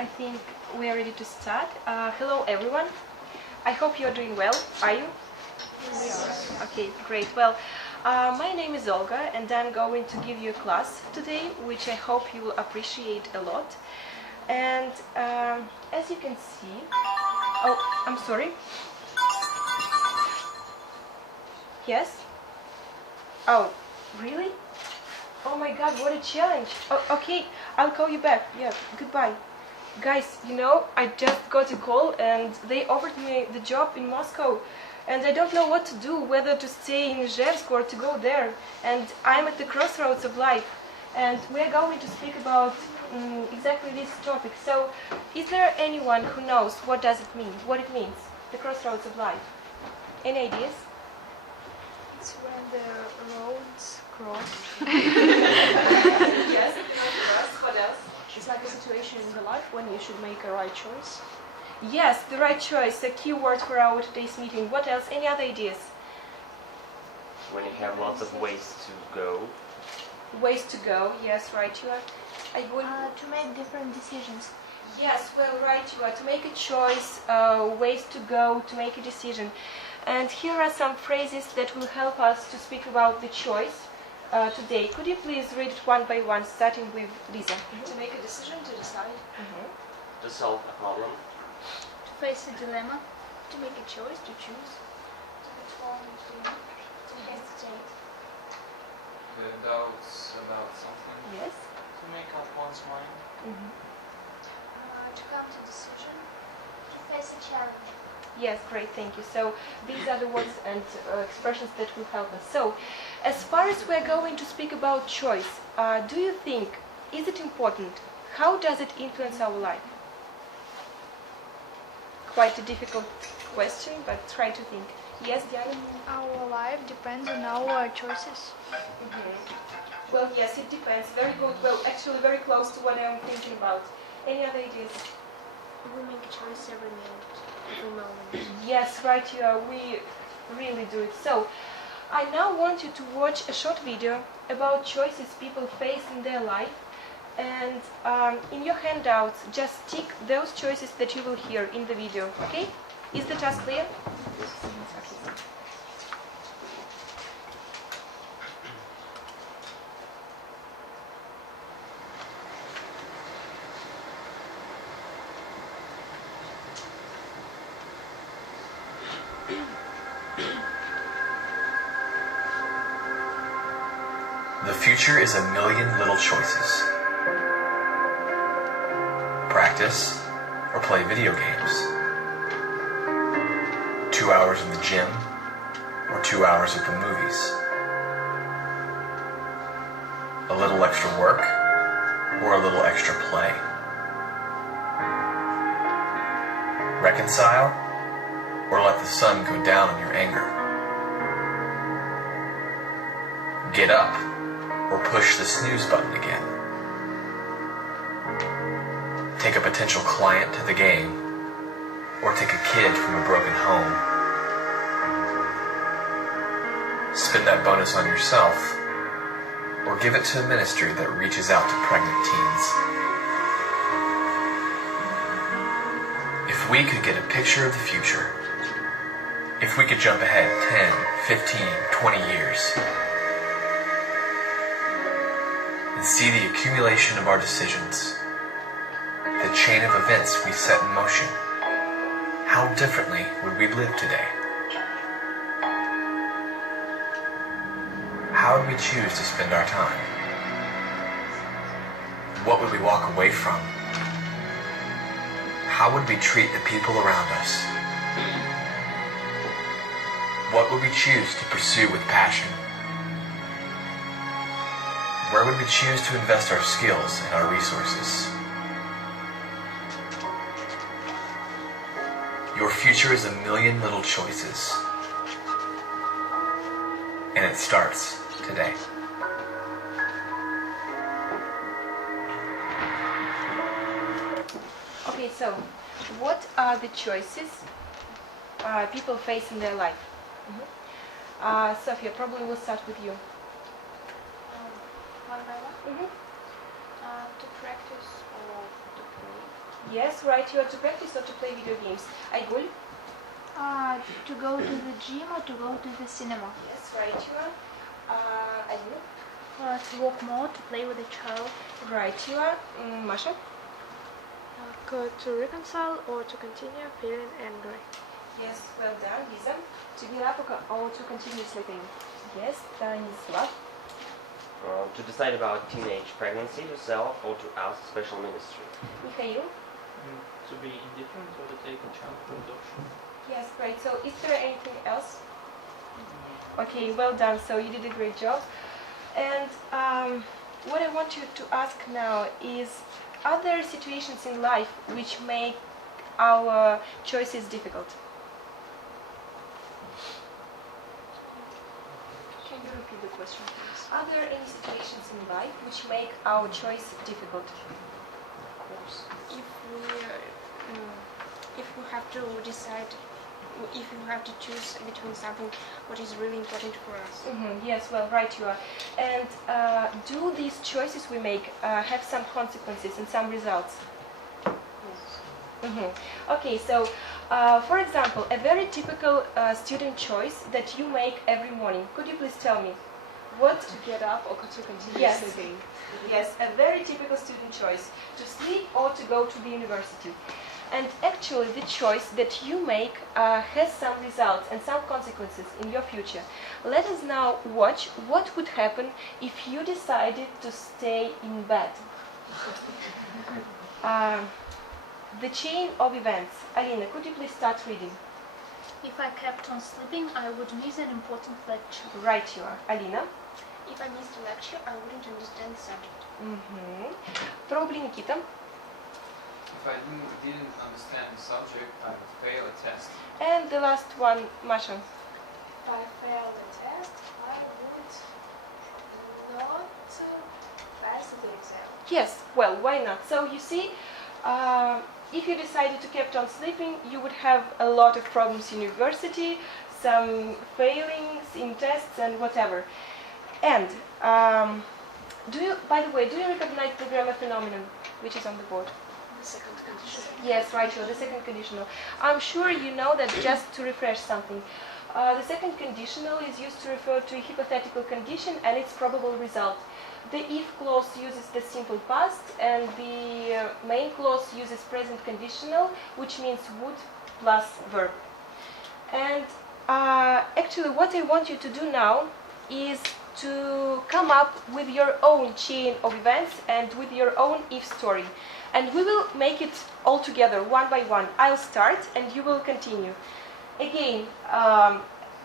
I think we are ready to start. Hello everyone. I hope you're doing well. Are you? Yes. Okay, great. Well, my name is Olga and I'm going to give you a class today, which I hope you will appreciate a lot. And as you can see... Oh, I'm sorry. Yes? Oh, really? Oh my god, what a challenge. Oh, okay, I'll call you back. Yeah, goodbye. Guys, you know, I just got a call and they offered me the job in Moscow. And I don't know what to do, whether to stay in Ижевск or to go there. And I'm at the crossroads of life. And we're going to speak about exactly this topic. So, is there anyone who knows what does it mean, what it means, the crossroads of life? Any ideas? It's when the roads cross. Yes, what else? It's like a situation in the life when you should make a right choice. Yes, the right choice, a key word for our today's meeting. What else? Any other ideas? When you have lots of ways to go. Ways to go, yes, right, you are. To make different decisions. Yes, well, right, you are. To make a choice, ways to go, to make a decision. And here are some phrases that will help us to speak about the choice today. Could you please read it one by one, starting with Lisa? To make a decision, to decide. To solve a problem. To face a dilemma. To make a choice, to choose. To perform, to hesitate. The doubts about something. Yes. To make up one's mind. To come to decision. To face a challenge. Yes, great, thank you. So these are the words and expressions that will help us. So, as far as we're going to speak about choice, do you think, is it important? How does it influence our life? Quite a difficult question, but try to think. Yes, Diana? Our life depends on our choices. Well, yes, it depends. Very good. Well, actually very close to what I'm thinking about. Any other ideas? We make a choice every minute. Every moment. Yes, right, you are. We really do it. So, I now want you to watch a short video about choices people face in their life. And in your handouts, just tick those choices that you will hear in the video. Okay? Is the task clear? Okay. The future is a million little choices. Practice or play video games. 2 hours in the gym or 2 hours at the movies. A little extra work or a little extra play. Reconcile or let the sun go down on your anger. Get up or push the snooze button again. Take a potential client to the game, or take a kid from a broken home. Spend that bonus on yourself, or give it to a ministry that reaches out to pregnant teens. If we could get a picture of the future, if we could jump ahead 10, 15, 20 years, and see the accumulation of our decisions, the chain of events we set in motion, how differently would we live today? How would we choose to spend our time? What would we walk away from? How would we treat the people around us? What would we choose to pursue with passion? Where would we choose to invest our skills and our resources? Your future is a million little choices. And it starts today. Okay, so what are the choices people face in their life? Sophia, probably we'll start with you. One by one. To practice or to play. Yes, right. You are to practice or to play video games. Aygul? To go to the gym or to go to the cinema. Yes, right. You are. Aygul? To walk more, to play with a child. Right. You are. Masha? To reconcile or to continue feeling angry. Yes, well done. Lisa? To get up or to continue sleeping. Yes, Stanislav? To decide about teenage pregnancy yourself or to ask special ministry. Mikhail? To be indifferent or to take a child for adoption. Yes, great. So is there anything else? Okay, well done. So you did a great job. And what I want you to ask now is, are there situations in life which make our choices difficult? Can you repeat the question, please? Are there any situations in life which make our choice difficult? Of course. If we have to decide, if we have to choose between something what is really important for us. Yes, well, right you are. And do these choices we make have some consequences and some results? Yes. Okay, so for example, a very typical student choice that you make every morning. Could you please tell me what? To get up or to continue Yes. sleeping. Yes, a very typical student choice: to sleep or to go to the university. And actually, the choice that you make has some results and some consequences in your future. Let us now watch what would happen if you decided to stay in bed. The chain of events. Alina, could you please start reading? If I kept on sleeping, I would miss an important lecture. Right you are. Alina? If I missed a lecture, I wouldn't understand the subject. Probably Nikita. If I didn't understand the subject, I would fail a test. And the last one, Masha. If I fail the test, I would not pass the exam. Yes, well, why not? So you see, if you decided to keep on sleeping, you would have a lot of problems in university, some failings in tests and whatever. And by the way, do you recognize the grammar phenomenon which is on the board? The second condition. Yes, right, sure, the second conditional. I'm sure you know that. Just to refresh something. The second conditional is used to refer to a hypothetical condition and its probable result. The if clause uses the simple past and the main clause uses present conditional, which means would plus verb. And actually what I want you to do now is to come up with your own chain of events and with your own if story. And we will make it all together, one by one. I'll start and you will continue. Again,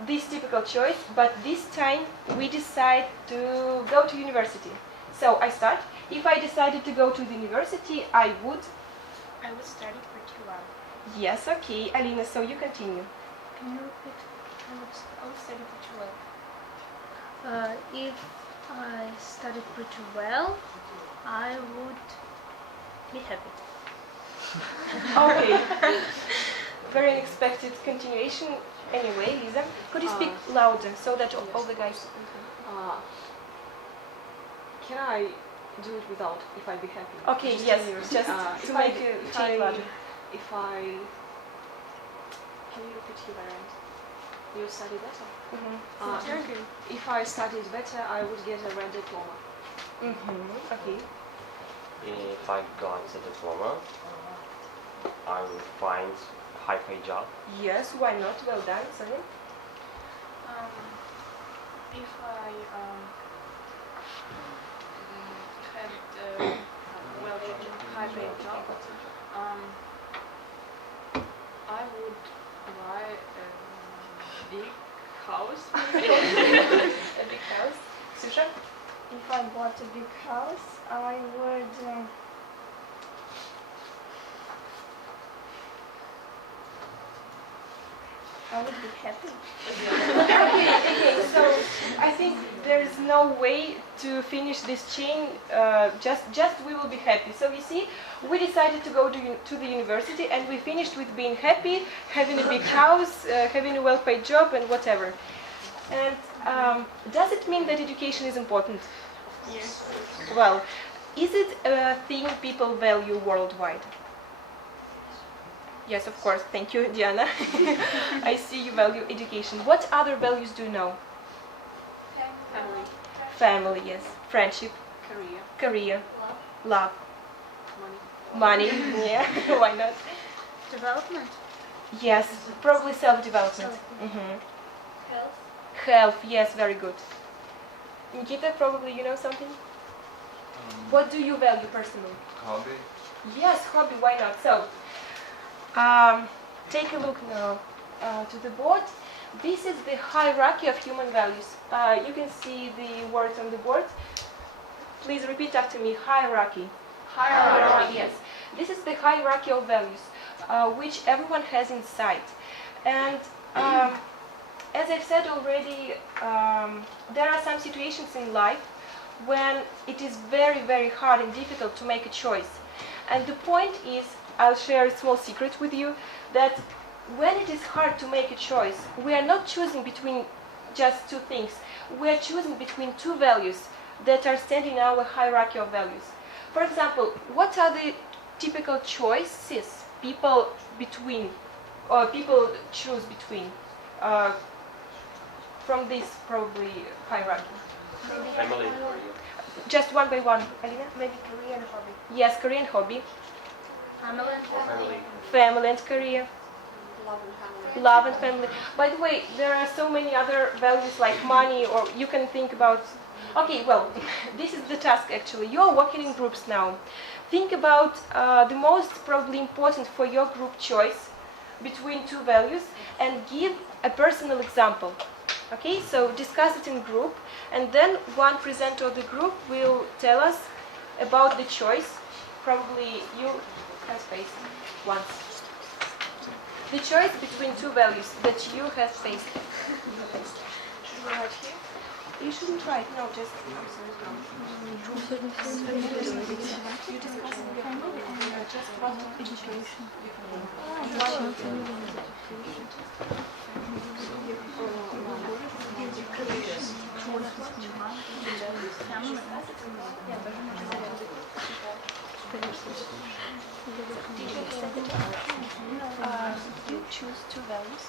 this typical choice, but this time we decide to go to university. So I start. If I decided to go to the university, I would study pretty well. Yes, okay. Alina, so you continue. Can you repeat? I would study pretty well. If I studied pretty well, I would be happy. Okay. Very unexpected continuation. Anyway, Lisa, could you speak louder so that all the guys... Can I do it without if I be happy? Okay, Just yes, in your- just if to I- make it if change I- louder. If I... Can you repeat your variant? You study better? If I studied better, I would get a red diploma. Okay. If I got a diploma, I would find a high-paid job. Yes, why not? Well done, Sonia. If I had a high-paid job, I would buy a big house. A big house. Susha? If I bought a big house, I would be happy. Okay, so I think there is no way to finish this chain, just we will be happy. So you see, we decided to go to the university and we finished with being happy, having a big house, having a well-paid job and whatever. And does it mean that education is important? Yes. Well, is it a thing people value worldwide? Yes, of course. Thank you, Diana. I see you value education. What other values do you know? Family, Family, yes. Friendship, career, career, Love. love, money. money. Yeah, why not? Development. Yes, probably self-development. Self-development. Health. Health, yes, very good. Nikita, probably you know something? What do you value personally? Hobby. Yes, hobby, why not? So, take a look now to the board. This is the hierarchy of human values. You can see the words on the board. Please repeat after me, hierarchy. Hierarchy. Yes. This is the hierarchy of values, which everyone has inside. And as I've said already, there are some situations in life when it is very, very hard and difficult to make a choice. And the point is, I'll share a small secret with you, that when it is hard to make a choice, we are not choosing between just two things. We are choosing between two values that are standing in our hierarchy of values. For example, what are the typical choices people choose between from this probably hierarchy? Family. Just one by one. Alina? Maybe career and hobby. Yes, career and hobby. Family and Family. Family and career. Love and family. Love and family. By the way, there are so many other values like money, or you can think about... Okay, well, this is the task actually. You're working in groups now. Think about the most probably important for your group choice between two values and give a personal example. Okay, so discuss it in group, and then one presenter of the group will tell us about the choice. Probably you have faced once. The choice between two values that you have faced. Should we write here? You shouldn't write, no, just... You discuss in your group, just what education. You choose two values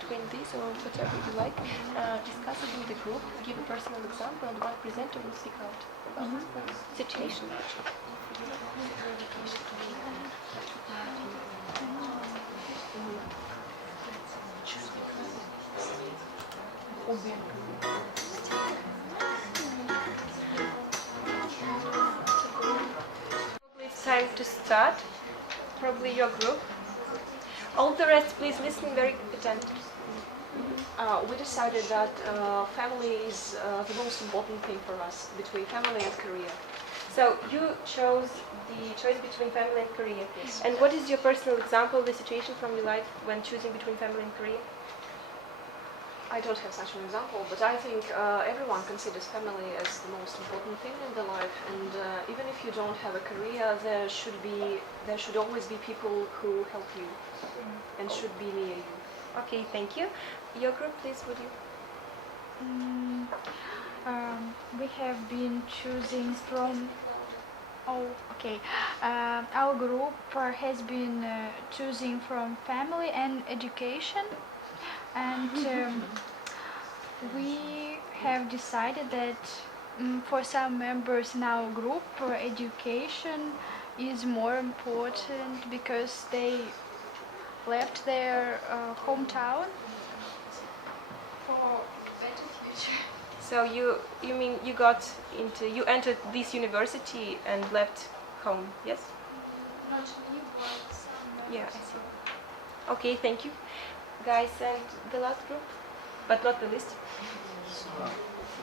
between these or whatever you like. Discuss it in the group. Give a personal example, and one presenter will speak out about the situation. Probably it's time to start. Probably your group. All the rest, please listen very attentively. We decided that family is the most important thing for us, between family and career. So you chose the choice between family and career. Yes. And what is your personal example of the situation from your life when choosing between family and career? I don't have such an example, but I think everyone considers family as the most important thing in their life. And even if you don't have a career, there should always be people who help you and should be near you. Okay, thank you. Your group, please, would you? We have been choosing from... Oh, okay. Our group has been choosing from family and education, and we have decided that for some members in our group, education is more important because they left their hometown for better future. So you mean you entered this university and left home, yes? Not me, but some Yeah, I see. Okay, thank you. Guys, and the last group, but not the least.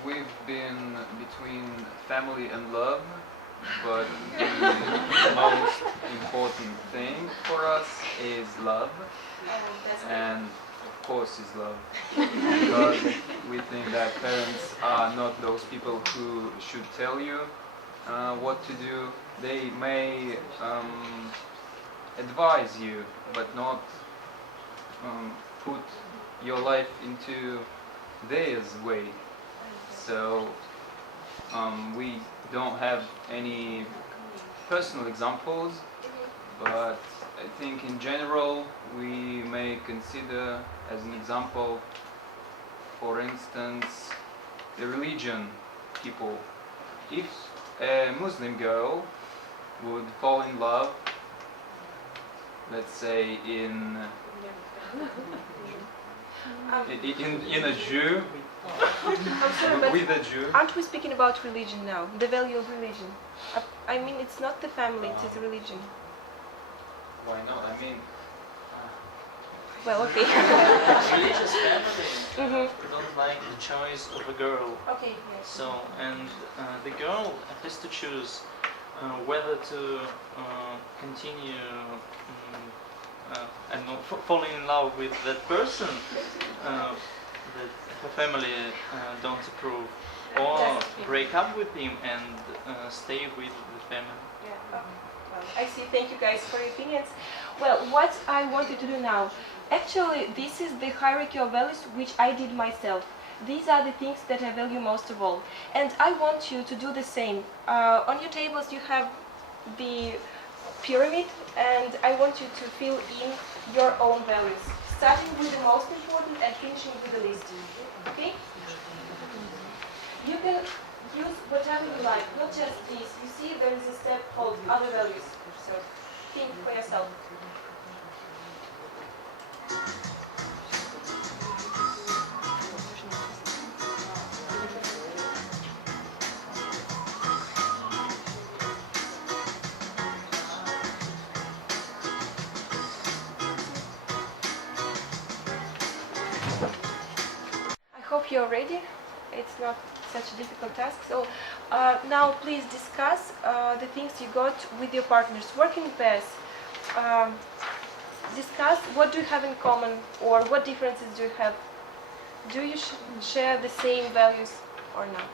We've been between family and love, but the most important thing for us is love, and of course is love, because we think that parents are not those people who should tell you what to do. They may advise you, but not put your life into theirs way. So we don't have any personal examples, but I think in general we may consider as an example, for instance, the religion people. If a Muslim girl would fall in love, let's say in a Jew, I'm sorry, but with a Jew. aren't we speaking about religion now? The value of religion. I mean, it's not the family, it is religion. Why not? I mean, Well, okay. Religious family don't like the choice of a girl. Okay, yes. So, and the girl has to choose whether to continue, I don't know, falling in love with that person that her family don't approve, or break up with him and stay with the family. Yeah. Well, I see. Thank you guys for your opinions. Well, what I wanted to do now, actually, this is the hierarchy of values which I did myself. These are the things that I value most of all. And I want you to do the same. On your tables you have the pyramid, and I want you to fill in your own values, starting with the most important and finishing with the least. Okay? You can use whatever you like, not just this. You see there is a step called other values. So think for yourself. I hope you're ready. It's not such a difficult task. So now please discuss the things you got with your partners. Work in pairs. Discuss what do you have in common, or what differences do you have. Do you share the same values or not?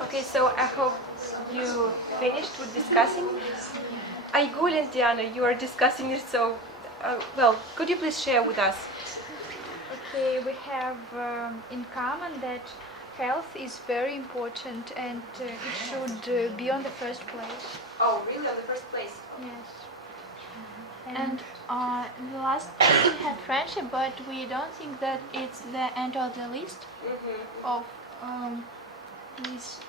Okay, so I hope you finished with discussing. Aigul and Diana, you are discussing it, so well, could you please share with us? Okay, we have in common that health is very important, and it should be on the first place. Oh, really? On the first place? Yes. And the last we have friendship, but we don't think that it's the end of the list of this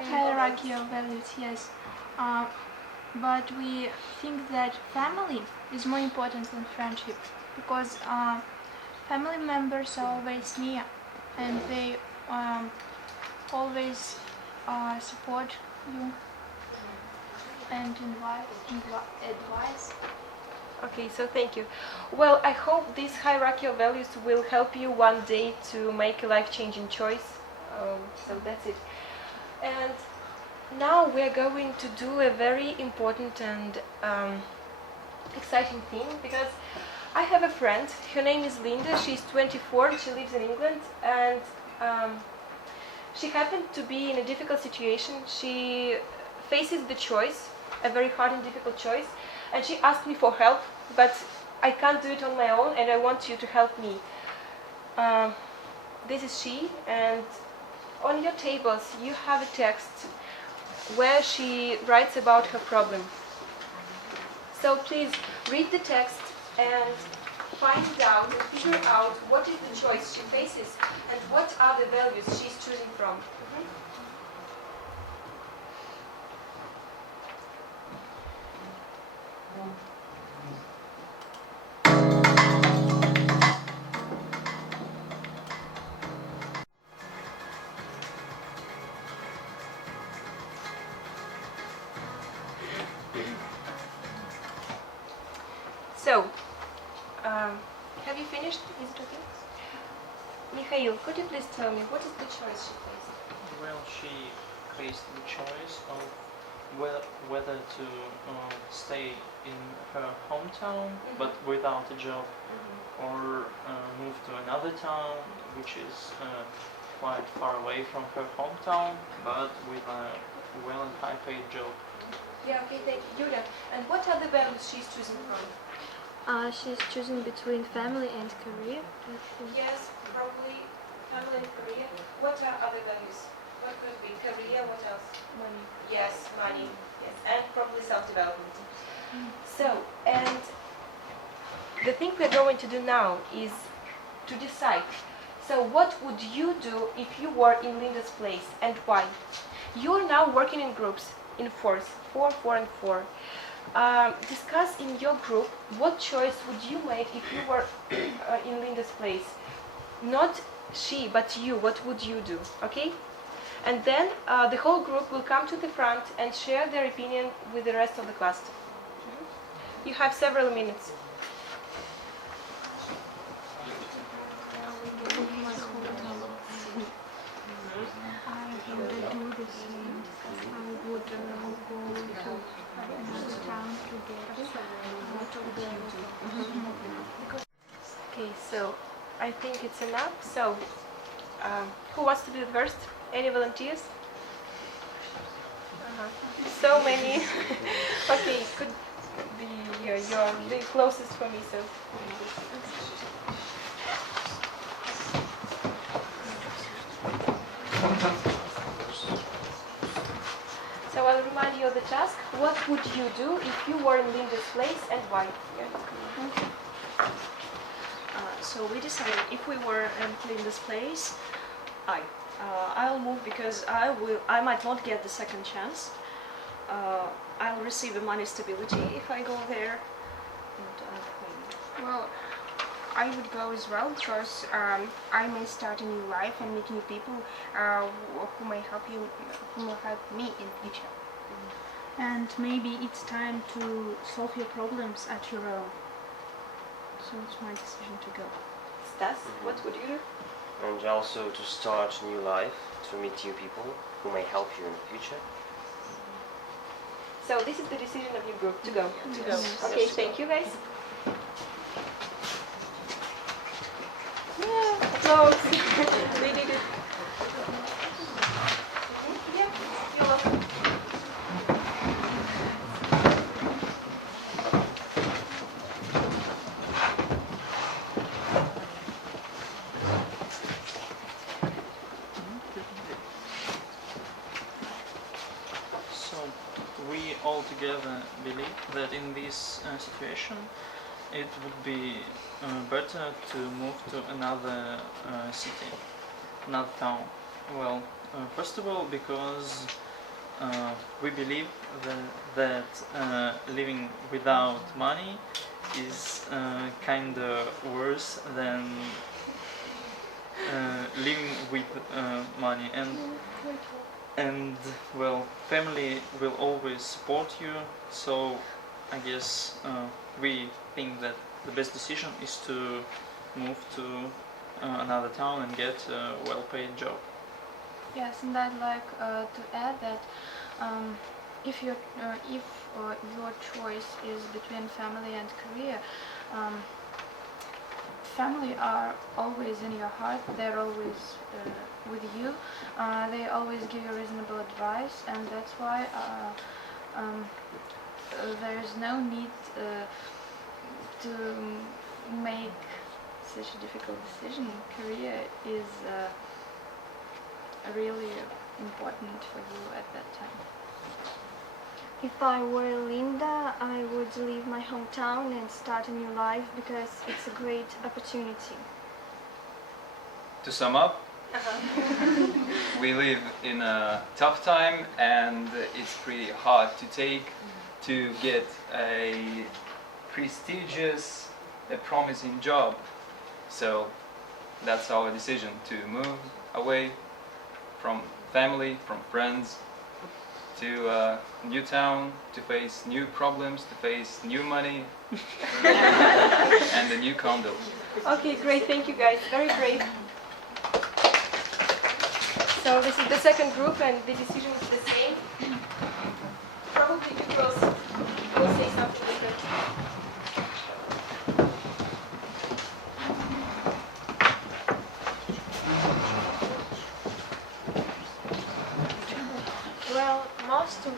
hierarchy of values. Yes, but we think that family is more important than friendship, because family members are always near, and they always support you and advise. Okay, so thank you. Well, I hope this hierarchy of values will help you one day to make a life-changing choice. So that's it. And now we're going to do a very important and exciting thing, because I have a friend. Her name is Linda. She's 24. She lives in England, and she happened to be in a difficult situation. She faces the choice, a very hard and difficult choice, and she asked me for help, but I can't do it on my own, and I want you to help me. This is she, and on your tables you have a text where she writes about her problem. So please read the text and find out and figure out what is the choice she faces and what are the values she's choosing from. So, have you finished? Is it okay? Mikhail, could you please tell me what is the choice she faced? Well, she faced the choice of whether to stay in her hometown but without a job, or move to another town which is quite far away from her hometown but with a well and high paid job. Yeah, okay, thank you. Yulia, and what are the values she's choosing from? She's choosing between family and career. Yes, probably family and career. What are other values? What could be? Career, what else? Money. Yes, money. Yes, and probably self-development. So, and the thing we're going to do now is to decide. So what would you do if you were in Linda's place and why? You're now working in groups, in fours, 4, 4 and 4. Discuss in your group what choice would you make if you were in Linda's place. Not she, but you. What would you do? Okay? And then the whole group will come to the front and share their opinion with the rest of the class. You have several minutes. I would do the same. I would go to another town to get Okay, so I think it's enough. So, who wants to do the first? Any volunteers? So many. Okay, could be you're the closest for me, so. So I'll remind you of the task. What would you do if you were in Linda's place and why? So we decided if we were in Linda's place, I'll move because I might not get the second chance. I'll receive a money stability if I go there. And, Well, I would go as well because I may start a new life and meet new people who may help me in future. And maybe it's time to solve your problems at your own. So it's my decision to go. Stas, what would you do? And also to start new life, to meet new people who may help you in the future. So this is the decision of your group to go. Yes. Okay, thank you guys. Yeah, applause. They did it. Yeah, you're welcome. So we all together believe that in this situation it would be better to move to another city, another town. Well, first of all, because we believe that living without money is kind of worse than living with money, and well, family will always support you. So I guess we think that the best decision is to move to another town and get a well-paid job. Yes, and I'd like to add that if your choice is between family and career, family are always in your heart. They're always with you. They always give you reasonable advice, and that's why there's no need to make such a difficult decision. Career is really important for you at that time. If I were Linda, I would leave my hometown and start a new life because it's a great opportunity. To sum up, we live in a tough time and it's pretty hard to get a prestigious, a promising job. So that's our decision, to move away from family, from friends, to a new town, to face new problems, to face new money, and a new condo. Okay, great. Thank you, guys. Very brave. So this is the second group, and the decision is the same. Probably you girls will say something different.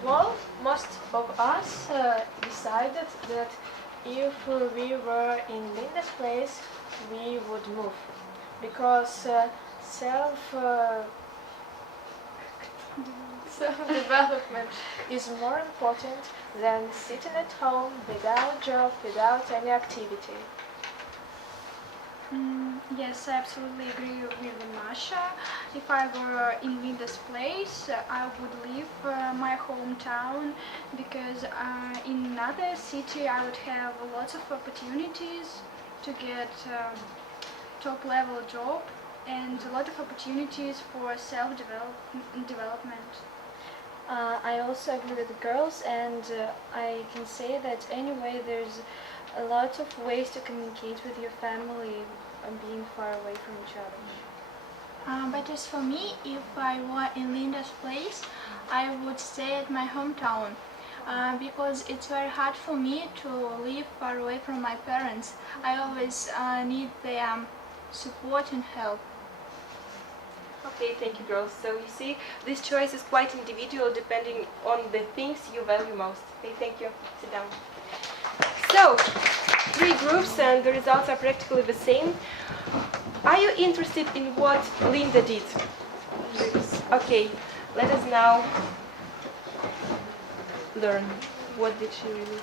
Well, most of us decided that if we were in Linda's place, we would move, because self-development is more important than sitting at home without job, without any activity. Yes, I absolutely agree with Masha. If I were in Linda's place, I would leave my hometown, because in another city I would have lots of opportunities to get top-level job and a lot of opportunities for self-development. I also agree with the girls, and I can say that anyway there's a lot of ways to communicate with your family and being far away from each other. But as for me, if I were in Linda's place, I would stay at my hometown, because it's very hard for me to live far away from my parents. I always need their support and help. Okay, thank you, girls. So you see, this choice is quite individual depending on the things you value most. Okay, thank you. Sit down. So, 3 groups and the results are practically the same. Are you interested in what Linda did? Okay, let us now learn what did she really do.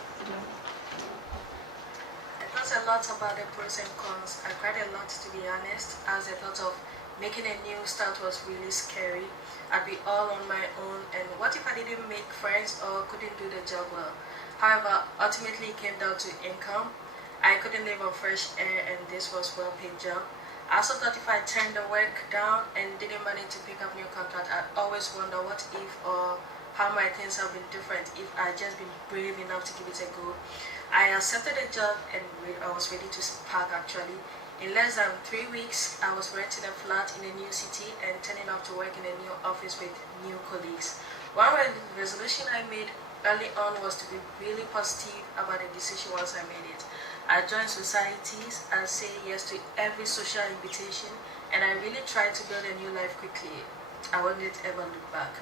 I thought a lot about the pros and cons. I cried a lot, to be honest, as I thought of making a new start was really scary. I'd be all on my own, and what if I didn't make friends or couldn't do the job well? However, ultimately it came down to income. I couldn't live on fresh air, and this was a well-paid job. I also thought if I turned the work down and didn't manage to pick up new contract, I'd always wonder what if or how might things have been different if I'd just been brave enough to give it a go. I accepted the job and I was ready to spark actually. In less than 3 weeks, I was renting a flat in a new city and turning up to work in a new office with new colleagues. One resolution I made early on was to be really positive about the decision once I made it. I joined societies and say yes to every social invitation, and I really tried to build a new life quickly. I wouldn't ever look back.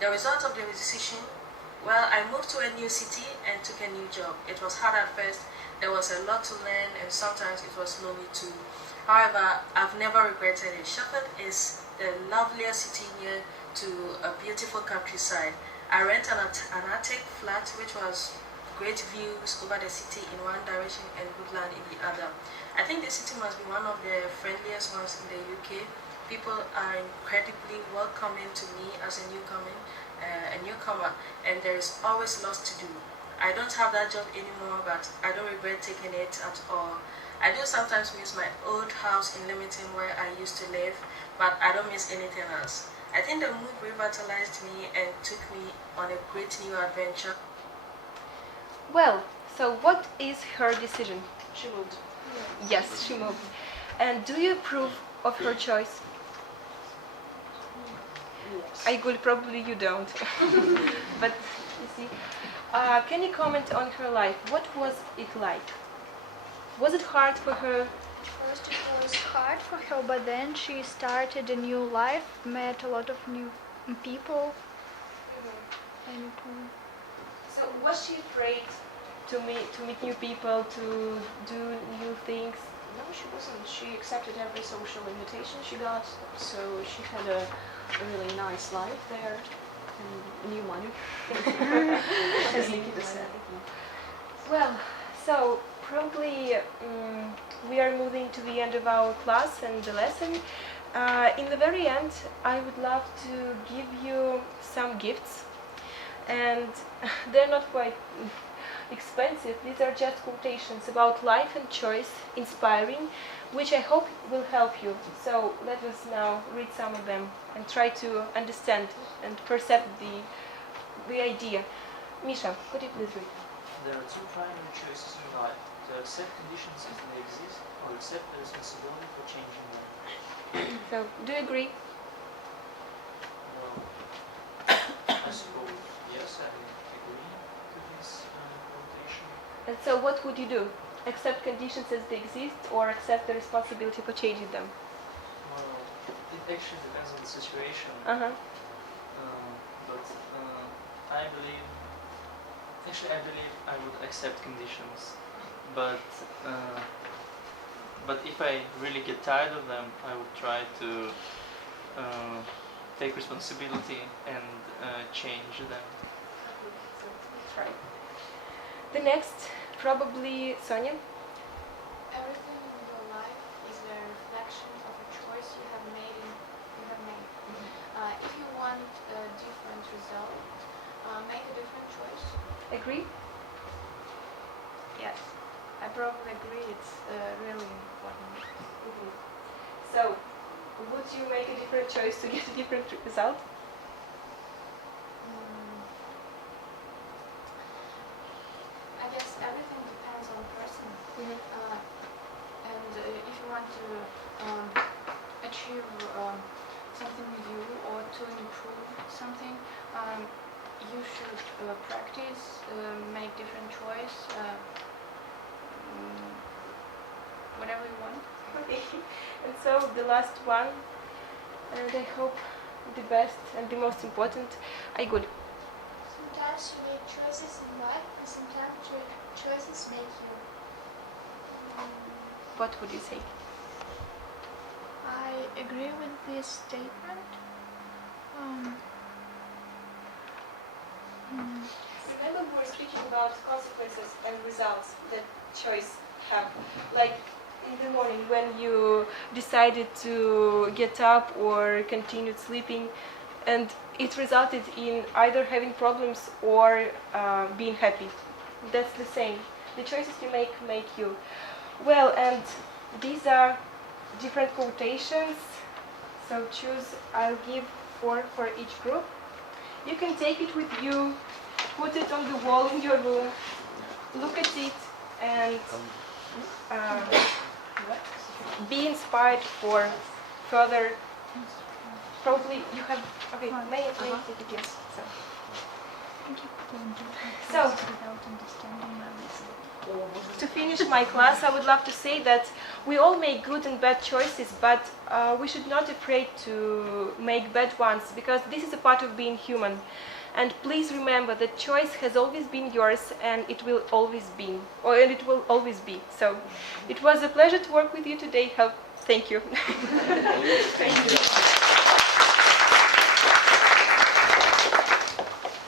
The result of the decision, well, I moved to a new city and took a new job. It was hard at first. There was a lot to learn, and sometimes it was lonely too. However, I've never regretted it. Sheffield is the loveliest city near to a beautiful countryside. I rented an attic flat which was great views over the city in one direction and woodland in the other. I think the city must be one of the friendliest ones in the UK. People are incredibly welcoming to me as a newcomer, and there is always lots to do. I don't have that job anymore, but I don't regret taking it at all. I do sometimes miss my old house in Leamington where I used to live, but I don't miss anything else. I think the move revitalized me and took me on a great new adventure. Well, so what is her decision? She moved. Yes, she moved. And do you approve of her choice? Yes. I will probably you don't. But you see, can you comment on her life? What was it like? Was it hard for her? First it was hard for her, but then she started a new life, met a lot of new people. And So was she afraid to meet new people, to do new things? No, she wasn't. She accepted every social invitation she got, so she had a really nice life there and new money. As coming to the end of our class and the lesson. In the very end, I would love to give you some gifts, and they're not quite expensive. These are just quotations about life and choice, inspiring, which I hope will help you. So let us now read some of them and try to understand and perceive the idea. Misha, could you please read? There are two primary choices in life: to accept conditions as they exist, or accept the responsibility for changing them. So, do you agree? Well, I suppose yes, I agree to this quotation. And so, what would you do? Accept conditions as they exist, or accept the responsibility for changing them? Well, it actually depends on the situation. Uh-huh. But I believe I would accept conditions. But if I really get tired of them, I would try to take responsibility and change them. That's right. The next, probably Sonia. Everything in your life is a reflection of a choice you have made. If you want a different result, make a different choice. Agree? Yes, I probably agree. It's really important. Mm-hmm. So, would you make a different choice to get a different result? I guess everything depends on the person. Mm-hmm. And if you want to achieve something new or to improve something, you should practice, make different choice, whatever you want. Okay. And so the last one, and I hope the best and the most important, I good. Sometimes you make choices in life, and sometimes your choices make you. What would you say? I agree with this statement. Remember, we were speaking about consequences and results that choice have. Like in the morning when you decided to get up or continued sleeping, and it resulted in either having problems or being happy. That's the same. The choices you make you. Well, and these are different quotations. So choose, I'll give 4 for each group. You can take it with you, put it on the wall in your room, look at it, and be inspired for further. Probably you have. Okay, may I take it? Yes. So, to finish my class, I would love to say that we all make good and bad choices, but we should not be afraid to make bad ones, because this is a part of being human. And please remember that choice has always been yours, and it will always be, So, it was a pleasure to work with you today. Thank you. Thank you.